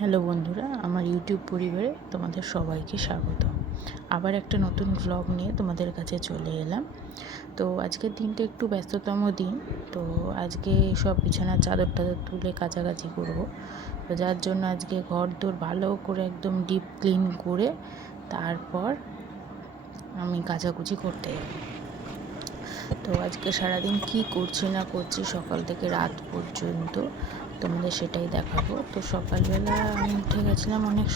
Hello বন্ধুরা, আমার YouTube পরিবারে তোমাদের সবাইকে স্বাগত। আবার একটা নতুন ভ্লগ নিয়ে তোমাদের কাছে চলে এলাম। তো আজকের দিনটা একটু ব্যস্ততম দিন। তো আজকে সব বিছানার চাদর টাদর তুলে কাচাকাচি করব। তো যার জন্য আজকে ঘর দোর ভালো করে একদম ডিপ ক্লিন করে তারপর আমি কাচাকুচি করতে যাব। তো আজকে সারাদিন কি করছি না করছি সকাল থেকে রাত পর্যন্ত তোমাদের সেটাই দেখাবো। তো সকালবেলা আমি উঠে গেছিলাম অনেক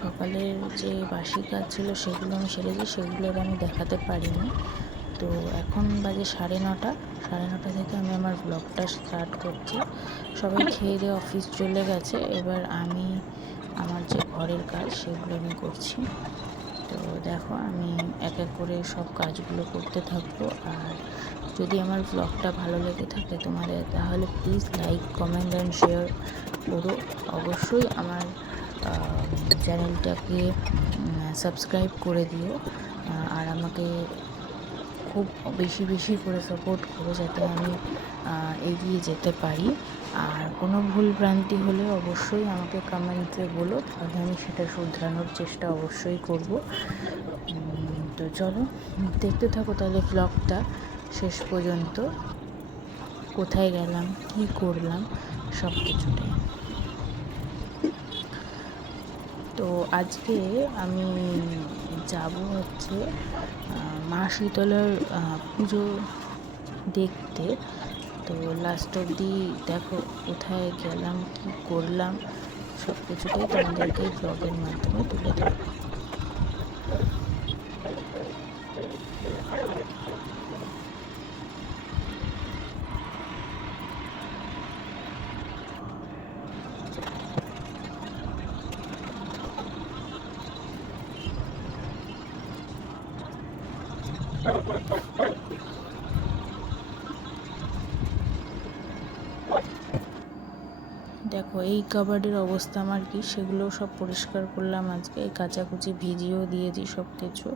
সকালের যে বাসি কাজ ছিল সেগুলো আমি সেরেছি, সেগুলো আমি দেখাতে পারিনি। তো এখন বাজে 9:30। 9:30 থেকে আমি আমার ব্লগটা স্টার্ট করছি। সবাই খেয়ে দিয়ে অফিস চলে গেছে, এবার আমি আমার যে ঘরের কাজ সেগুলো আমি করছি। তো দেখো, আমি এক এক করে সব কাজগুলো করতে থাকবো। আর যদি আমার ব্লগটা ভালো লেগে থাকে তোমাদের, তাহলে please like, comment and share করো। অবশ্যই আমার চ্যানেলটাকে সাবস্ক্রাইব করে দিও। আর আমাকে খুব বেশি বেশি করে সাপোর্ট করো, যাতে আমি এগিয়ে যেতে পারি। আর কোনো ভুল ভ্রান্তি হলে অবশ্যই আমাকে কমেন্টে বলো, তাহলে আমি সেটা শুধরানোর চেষ্টা অবশ্যই করব। তো চলো দেখতে থাকো তাহলে ব্লগটা শেষ পর্যন্ত, কোথায় গেলাম, কি করলাম, সব কিছুটাই। তো আজকে আমি যাব হচ্ছে মা শীতলার পুজো দেখতে। তো লাস্ট অবধি দেখো কোথায় গেলাম, কি করলাম, সব কিছুটাই তোমাদেরকে ব্লগের মাধ্যমে তুলে ধরবো। দেখো এই কাবার্ডের অবস্থা আমার কি, সেগুলো সব পরিষ্কার করলাম আজকে, কাচাকুচি ভিজিয়েও দিয়েছি সব কিছু।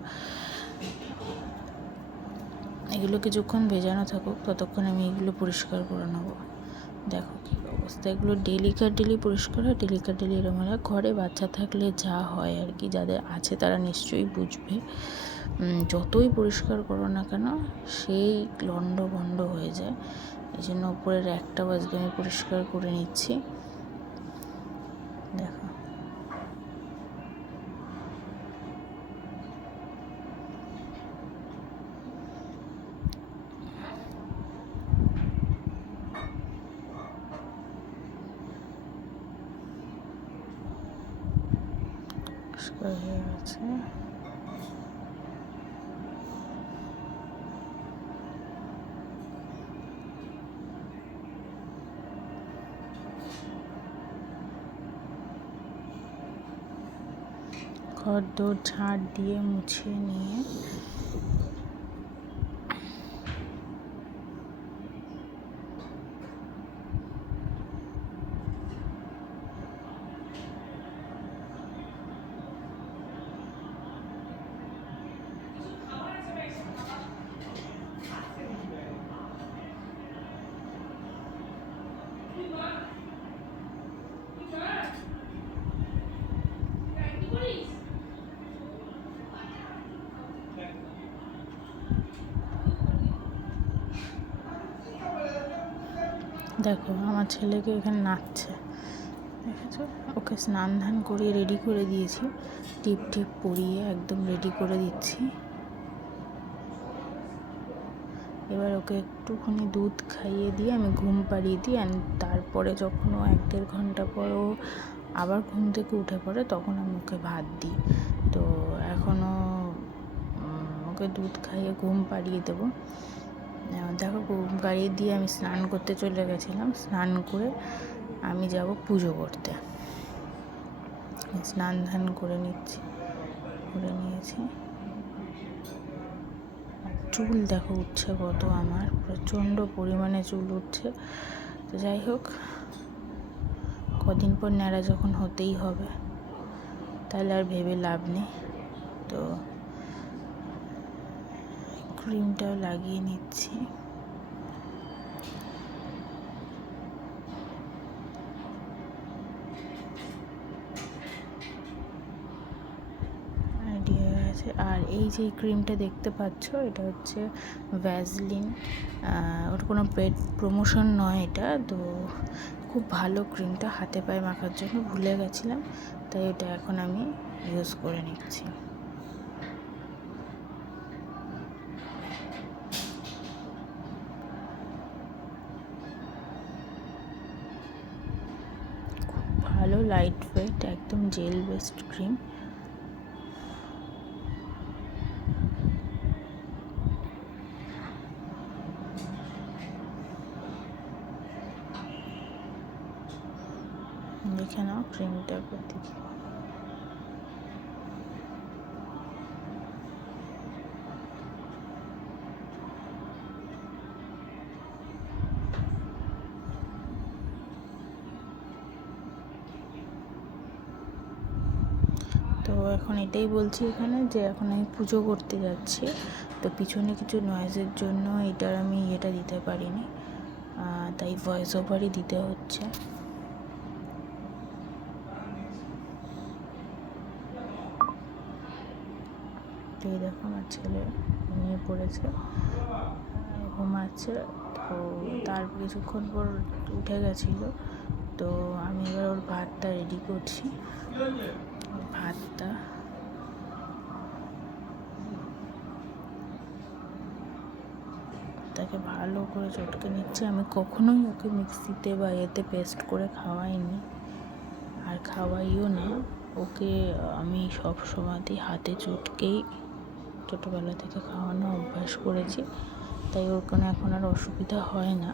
এগুলো কিছুক্ষণ ভেজানো থাকুক, ততক্ষণ আমি এগুলো পরিষ্কার করে নেবো। দেখো কী অবস্থা, এগুলো ডেলি পরিষ্কার হয়, ডেলি এরকম হয়। ঘরে বাচ্চা থাকলে যা হয় আর কি, যাদের আছে তারা নিশ্চয়ই বুঝবে। যতই পরিষ্কার করো না কেন সেই লন্ডভন্ড হয়ে যায়। এই জন্য উপরের একটা আজকে আমি পরিষ্কার করে নিচ্ছি। দেখো পরিষ্কার হয়ে গেছে। ঘর দোর ঝাড় দিয়ে মুছে নিয়ে দেখো আমার ছেলেকে এখানে নাচছে, দেখেছো? ওকে স্নান ধান করিয়ে রেডি করে দিয়েছি, টিপ পরিয়ে একদম রেডি করে দিচ্ছি। এবার ওকে একটুখানি দুধ খাইয়ে দিয়ে আমি ঘুম পাড়িয়ে দিই। অ্যান্ড তারপরে যখন ও 1-1.5 ঘন্টা পর ও আবার ঘুম থেকে উঠে পড়ে, তখন আমি ওকে ভাত দিই। তো এখনও ওকে দুধ খাইয়ে ঘুম পাড়িয়ে দেবো। দেখো ঘুম পাড়িয়ে দিয়ে আমি স্নান করতে চলে গেছিলাম। স্নান করে আমি যাব পুজো করতে। স্নান ধান করে নিয়েছি। চুল দেখো উঠছে কত, আমার প্রচণ্ড পরিমাণে চুল উঠছে। তো যাই হোক, কদিন পর ন্যাড়া যখন হতেই হবে, তাহলে আর ভেবে লাভ নেই। তো ক্রিমটাও লাগিয়ে নিচ্ছি। গেছে। আর এই যে ক্রিমটা দেখতে পাচ্ছ, এটা হচ্ছে ভ্যাসলিন, ওটা কোনো পেড প্রমোশন নয় এটা। তো খুব ভালো ক্রিমটা, হাতে পায়ে মাখার জন্য ভুলে গেছিলাম, তাই ওটা এখন আমি ইউজ করে নিচ্ছি। খুব ভালো, লাইট ওয়েট, একদম জেল বেসড ক্রিম। দেখে নাও ক্রিমটার প্রতি। তো এখন এটাই বলছি এখানে যে এখন আমি পুজো করতে যাচ্ছি, তো পিছনে কিছু নয়েজের জন্য এটার আমি এটা দিতে পারিনি, তাই ভয়েস ওভারই দিতে হচ্ছে। তো এই দেখো আমার ছেলে ঘুমিয়ে পড়েছে, ঘুমাচ্ছে। তো তার কিছুক্ষণ পর উঠে গেছিলো, তো আমি এবার ওর ভাতটা রেডি করছি। ভাতটা তাকে ভালো করে চটকে নিচ্ছে। আমি কখনোই ওকে মিক্সিতে বা এতে পেস্ট করে খাওয়াইনি, আর খাওয়াইও না ওকে। আমি সব সময়তেই হাতে চটকেই ছোটোবেলা থেকে খাওয়ানো অভ্যাস করেছি, তাই ওর কোনো এখন আর অসুবিধা হয় না।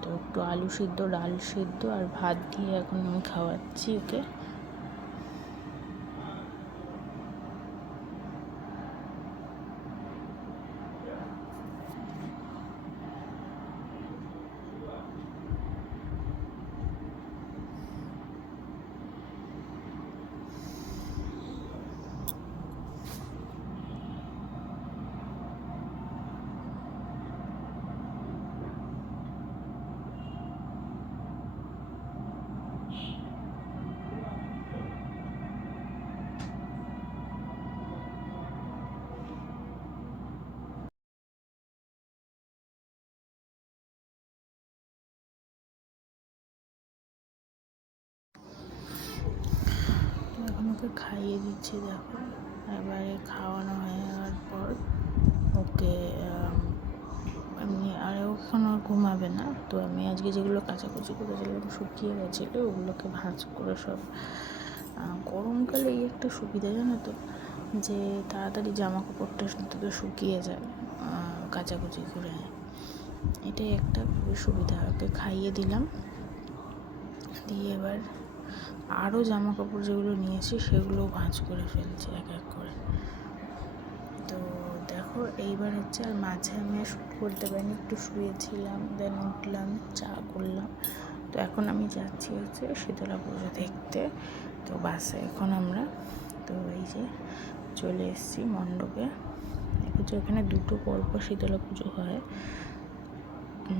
তো একটু আলু সিদ্ধ, ডাল সিদ্ধ আর ভাত দিয়ে এখন আমি খাওয়াচ্ছি ওকে। এখন ওকে খাইয়ে দিচ্ছি, দেখো। এবারে খাওয়ানো হয়ে যাওয়ার পর ওকে এমনি আর ওখানে ঘুমাবে না। তো আমি আজকে যেগুলো কাচাকুচি করেছিলাম শুকিয়ে গেছিলো, ওগুলোকে ভাঁজ করে সব। গরমকালে এই একটা সুবিধা জানো তো, যে তাড়াতাড়ি জামা কাপড়টা তো শুকিয়ে যায় কাচাকুচি করে। এটাই একটা খুবই সুবিধা। ওকে খাইয়ে দিলাম, দিয়ে এবার আরও জামা কাপড় যেগুলো নিয়েছি সেগুলো ভাঁজ করে ফেলছি এক এক করে। তো দেখো এইবার হচ্ছে, আর মাঝে আমি শ্যুট করতে পারিনি, একটু শুয়েছিলাম, দেন উঠলাম, চা করলাম। তো এখন আমি যাচ্ছি হচ্ছে শীতলা পুজো দেখতে। তো বাসে এখন আমরা, তো এই যে চলে এসেছি মণ্ডপে। পুজো এখানে দুটো পরপর শীতলা পুজো হয়,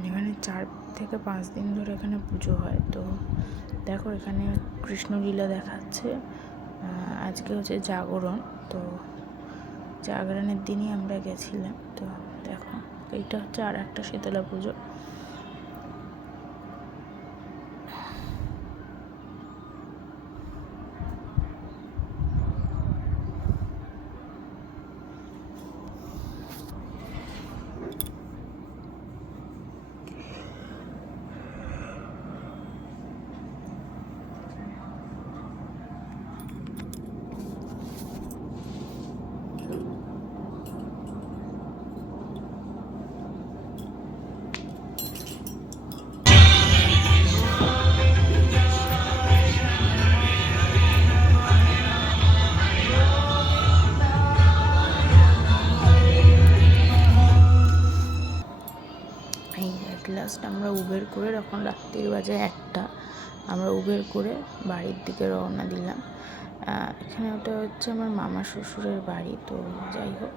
এখানে 4 থেকে 5 দিন ধরে এখানে পুজো হয়। তো দেখো এখানে কৃষ্ণলীলা দেখাচ্ছে। আজকে হচ্ছে জাগরণ, তো জাগরণের দিনই আমরা গেছিলাম। তো দেখো এইটা হচ্ছে আর একটা শীতলা পুজো। লাস্ট আমরা উবের করে, তখন রাত্রির বাজে 1টা, আমরা উবের করে বাড়ির দিকে রওনা দিলাম। এখানে ওটা হচ্ছে আমার মামা শ্বশুরের বাড়ি। তো যাই হোক,